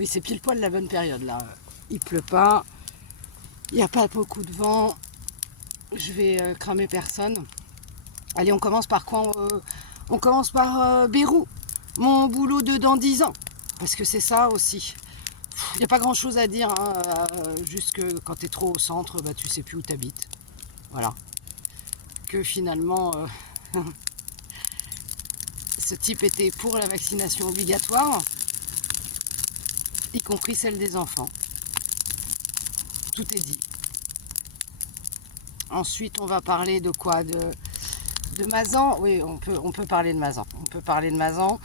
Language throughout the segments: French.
Oui, c'est pile poil la bonne période là. Il pleut pas, il n'y a pas beaucoup de vent. Je vais cramer personne. Allez, on commence par quoi? On commence par Bérou, mon boulot de dans 10 ans. Parce que c'est ça aussi. Il n'y a pas grand chose à dire, hein, juste que quand tu es trop au centre, bah, tu sais plus où tu habites. Voilà. Que finalement, ce type était pour la vaccination obligatoire, y compris celle des enfants. Tout est dit. Ensuite, on va parler de quoi? De Mazan. Oui, on peut parler de Mazan. On peut parler de Mazan.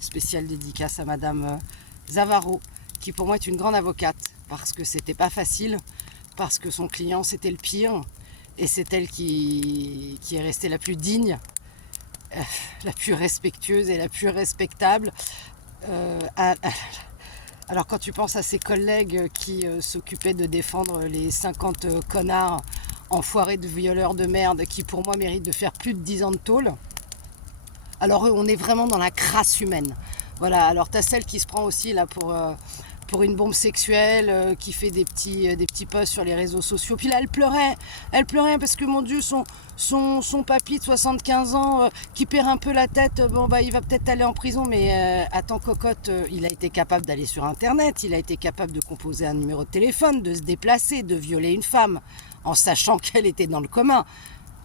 Spéciale dédicace à Madame Zavaro, qui pour moi est une grande avocate, parce que c'était pas facile, parce que son client c'était le pire, et c'est elle qui est restée la plus digne, la plus respectueuse et la plus respectable. Alors quand tu penses à ses collègues qui s'occupaient de défendre les 50 connards enfoirés de violeurs de merde qui pour moi méritent de faire plus de 10 ans de tôle, alors on est vraiment dans la crasse humaine. Voilà, alors t'as celle qui se prend aussi là pour une bombe sexuelle, qui fait des petits posts sur les réseaux sociaux. Puis là elle pleurait parce que mon Dieu, son papy de 75 ans qui perd un peu la tête, bon bah il va peut-être aller en prison, mais attends cocotte, il a été capable d'aller sur internet, il a été capable de composer un numéro de téléphone, de se déplacer, de violer une femme en sachant qu'elle était dans le commun.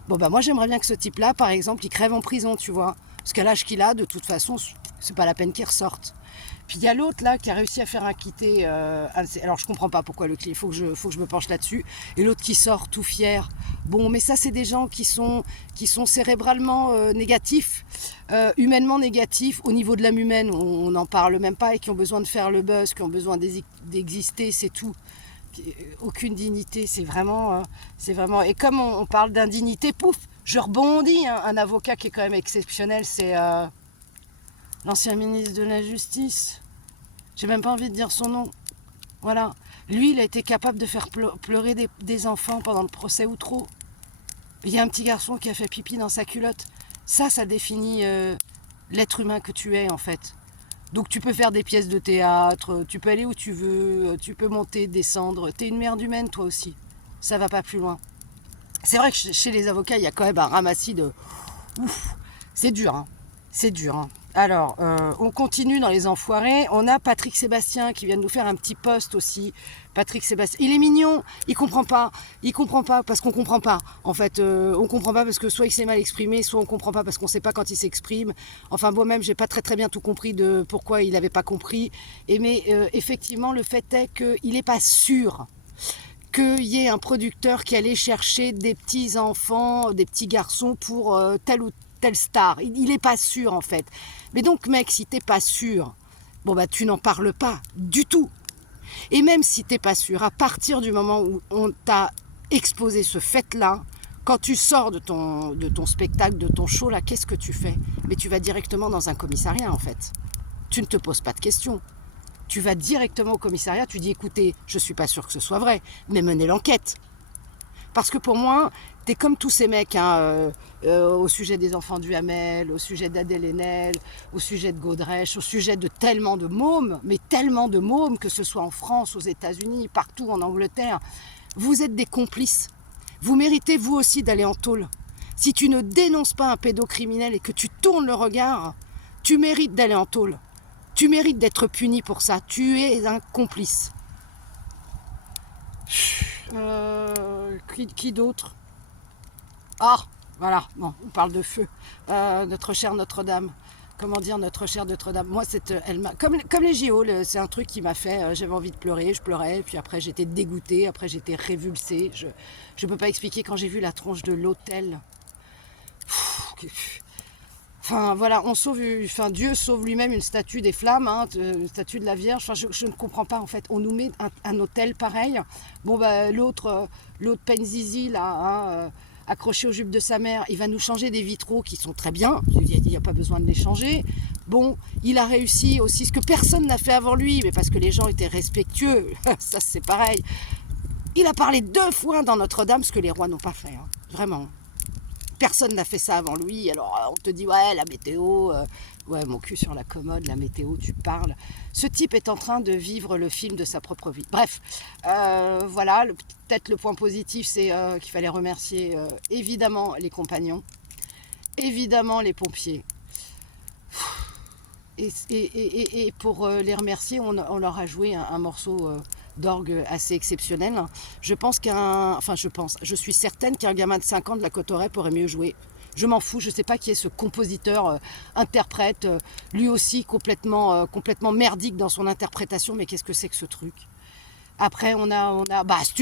Bon bah moi j'aimerais bien que ce type-là, par exemple, il crève en prison, tu vois. Parce qu'à l'âge qu'il a, de toute façon, c'est pas la peine qu'il ressorte. Puis il y a l'autre là qui a réussi à faire un quitté. Alors je comprends pas pourquoi le client, faut que je me penche là-dessus. Et l'autre qui sort tout fier. Bon, mais ça c'est des gens qui sont cérébralement négatifs, humainement négatifs. Au niveau de l'âme humaine, on n'en parle même pas, et qui ont besoin de faire le buzz, qui ont besoin d'exister, c'est tout. Aucune dignité, c'est vraiment. Et comme on parle d'indignité, pouf, je rebondis. Hein, un avocat qui est quand même exceptionnel, c'est l'ancien ministre de la Justice. J'ai même pas envie de dire son nom. Voilà. Lui, il a été capable de faire pleurer des enfants pendant le procès Outreau. Il y a un petit garçon qui a fait pipi dans sa culotte. Ça définit l'être humain que tu es, en fait. Donc tu peux faire des pièces de théâtre, tu peux aller où tu veux, tu peux monter, descendre. T'es une merde humaine, toi aussi. Ça va pas plus loin. C'est vrai que chez les avocats, il y a quand même un ramassis de... Ouf, c'est dur, hein. C'est dur, hein. Alors, on continue dans les enfoirés. On a Patrick Sébastien qui vient de nous faire un petit post aussi. Patrick Sébastien, il est mignon, il comprend pas parce qu'on comprend pas. En fait, on comprend pas parce que soit il s'est mal exprimé, soit on comprend pas parce qu'on sait pas quand il s'exprime. Enfin, moi-même, j'ai pas très bien tout compris de pourquoi il avait pas compris. Mais effectivement, le fait est qu'il est pas sûr qu'il y ait un producteur qui allait chercher des petits enfants, des petits garçons pour tel ou telle star. Il n'est pas sûr en fait. Mais donc mec, si t'es pas sûr, bon bah tu n'en parles pas du tout. Et même si t'es pas sûr, à partir du moment où on t'a exposé ce fait-là, quand tu sors de ton spectacle, de ton show là, qu'est-ce que tu fais? Mais tu vas directement dans un commissariat en fait. Tu ne te poses pas de questions. Tu vas directement au commissariat, tu dis écoutez, je suis pas sûr que ce soit vrai, mais menez l'enquête. Parce que pour moi, t'es comme tous ces mecs, hein, au sujet des enfants du Hamel, au sujet d'Adèle Haenel, au sujet de Godrèche, au sujet de tellement de mômes, mais tellement de mômes, que ce soit en France, aux États-Unis, partout en Angleterre. Vous êtes des complices. Vous méritez vous aussi d'aller en tôle. Si tu ne dénonces pas un pédocriminel et que tu tournes le regard, tu mérites d'aller en tôle. Tu mérites d'être puni pour ça. Tu es un complice. Qui d'autre? Ah, voilà, bon, on parle de feu. Notre chère Notre-Dame. Comment dire, notre chère Notre-Dame? Moi, comme les JO, c'est un truc qui m'a fait... j'avais envie de pleurer, je pleurais, puis après j'étais dégoûtée, après j'étais révulsée. Je peux pas expliquer quand j'ai vu la tronche de l'autel. Enfin voilà, Dieu sauve lui-même une statue des flammes, hein, une statue de la Vierge. Enfin, je ne comprends pas en fait. On nous met un autel pareil. Bon bah l'autre Penzizi là, hein, accroché aux jupes de sa mère, il va nous changer des vitraux qui sont très bien. Il n'y a pas besoin de les changer. Bon, il a réussi aussi ce que personne n'a fait avant lui, mais parce que les gens étaient respectueux. Ça c'est pareil. Il a parlé 2 fois dans Notre-Dame, ce que les rois n'ont pas fait, hein, vraiment. personne n'a fait ça avant lui. Alors on te dit ouais la météo, ouais mon cul sur la commode, la météo tu parles. Ce type est en train de vivre le film de sa propre vie. Bref, voilà, peut-être le point positif c'est qu'il fallait remercier évidemment les compagnons, évidemment les pompiers. Et pour les remercier, on leur a joué un morceau d'orgue assez exceptionnel. Je suis certaine qu'un gamin de 5 ans de la Côte-Auray pourrait mieux jouer. Je m'en fous, je ne sais pas qui est ce compositeur, interprète, lui aussi complètement merdique dans son interprétation, mais qu'est-ce que c'est que ce truc? Après, on a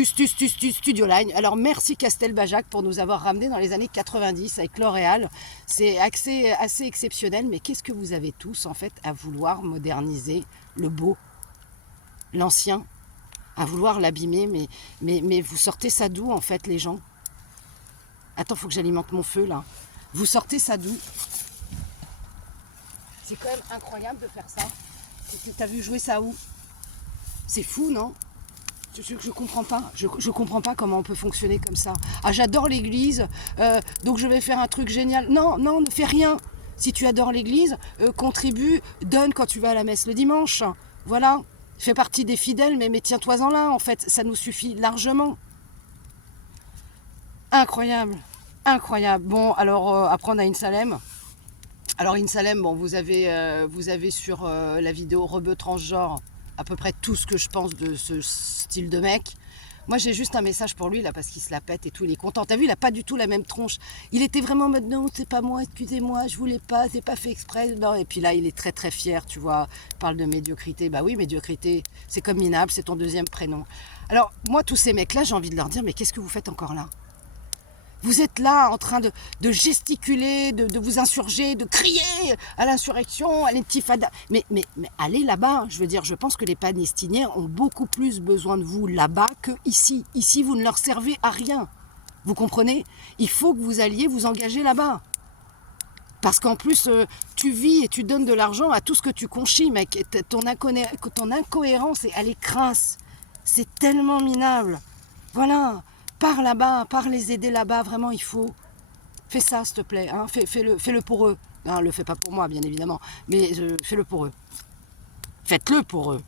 Studio Line. Alors, merci Castelbajac pour nous avoir ramené dans les années 90 avec L'Oréal. C'est assez exceptionnel, mais qu'est-ce que vous avez tous, en fait, à vouloir moderniser le beau, l'ancien, à vouloir l'abîmer, mais vous sortez ça d'où, en fait, les gens? Attends, faut que j'alimente mon feu, là. Vous sortez ça d'où? C'est quand même incroyable de faire ça. T'as vu jouer ça où? C'est fou, non? Je comprends pas. Je comprends pas comment on peut fonctionner comme ça. Ah, j'adore l'église, donc je vais faire un truc génial. Non, non, ne fais rien. Si tu adores l'église, contribue, donne quand tu vas à la messe le dimanche. Voilà. Fais partie des fidèles, mais tiens-toi-en là, en fait. Ça nous suffit largement. Incroyable. Incroyable. Bon, alors, après, on a Insalem. Alors, Insalem, bon, vous avez sur la vidéo Rebeu transgenre à peu près tout ce que je pense de ce style de mec. Moi, j'ai juste un message pour lui, là, parce qu'il se la pète et tout, il est content. T'as vu, il n'a pas du tout la même tronche. Il était vraiment en mode, non, c'est pas moi, excusez-moi, je voulais pas, c'est pas fait exprès. Non. Et puis là, il est très, très fier, tu vois. Il parle de médiocrité. Bah oui, médiocrité, c'est comme minable, c'est ton deuxième prénom. Alors, moi, tous ces mecs-là, j'ai envie de leur dire, mais qu'est-ce que vous faites encore là? Vous êtes là en train de gesticuler, de vous insurger, de crier à l'insurrection, à l'intifada. Mais allez là-bas, je veux dire, je pense que les palestiniens ont beaucoup plus besoin de vous là-bas que ici. Ici, vous ne leur servez à rien. Vous comprenez? Il faut que vous alliez vous engager là-bas. Parce qu'en plus, tu vis et tu donnes de l'argent à tout ce que tu conchies, mec. Ton incohérence, elle est crasse. C'est tellement minable. Voilà. Pars là-bas, pars les aider là-bas, vraiment il faut. Fais ça s'il te plaît, hein. Fais-le pour eux. Ne le fais pas pour moi bien évidemment, mais fais-le pour eux. Faites-le pour eux.